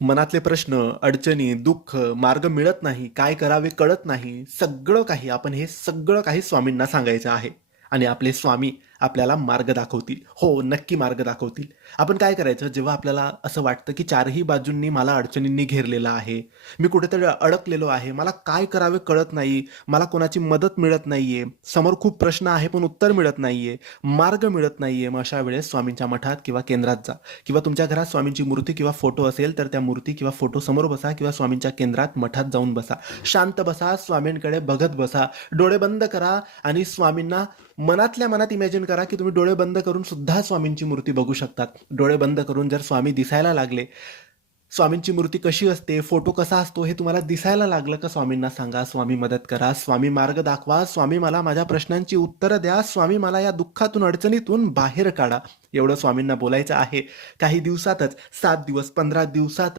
मनातले प्रश्न, अडचणी, दुःख, मार्ग मिळत नाही, काय करावे कळत नाही, सगळं काही आपण हे सगळं काही स्वामींना सांगायचं आहे. आणि आपले स्वामी आपल्याला मार्ग दाखवतील. हो, नक्की मार्ग दाखवतील. आपण काय करायचं जेव्हा आपल्याला असं वाटतं, की चारही बाजूंनी मला अडचणींनी घेरलेलं आहे, मी कुठेतरी अडकलेलो आहे, मला काय करावे कळत नाही, मला कोणाची मदत मिळत नाहीये, समोर खूप प्रश्न आहे पण उत्तर मिळत नाहीये, मार्ग मिळत नाहीये. मग अशा वेळेस स्वामींच्या मठात किंवा केंद्रात जा. किंवा तुमच्या घरात स्वामींची मूर्ती किंवा फोटो असेल तर त्या मूर्ती किंवा फोटो समोर बसा किंवा स्वामींच्या केंद्रात मठात जाऊन बसा. शांत बसा, स्वामींकडे बघत बसा, डोळे बंद करा आणि स्वामींना मनातल्या मनात इमॅजिन करा की तुम्ही डोळे बंद करून सुद्धा स्वामींची मूर्ती बघू शकतात. डोळे बंद करून जर स्वामी दिसायला लागले, स्वामींची मूर्ती कशी असते, फोटो कसा असतो हे तुम्हाला दिसायला लागलं का स्वामींना सांगा, स्वामी मदत करा, स्वामी मार्ग दाखवा, स्वामी मला माझ्या प्रश्नांची उत्तरं द्या, स्वामी मला या दुःखातून अडचणीतून बाहेर काढा. एवढं स्वामींना बोलायचं आहे. काही दिवसातच 7 दिवस 15 दिवसात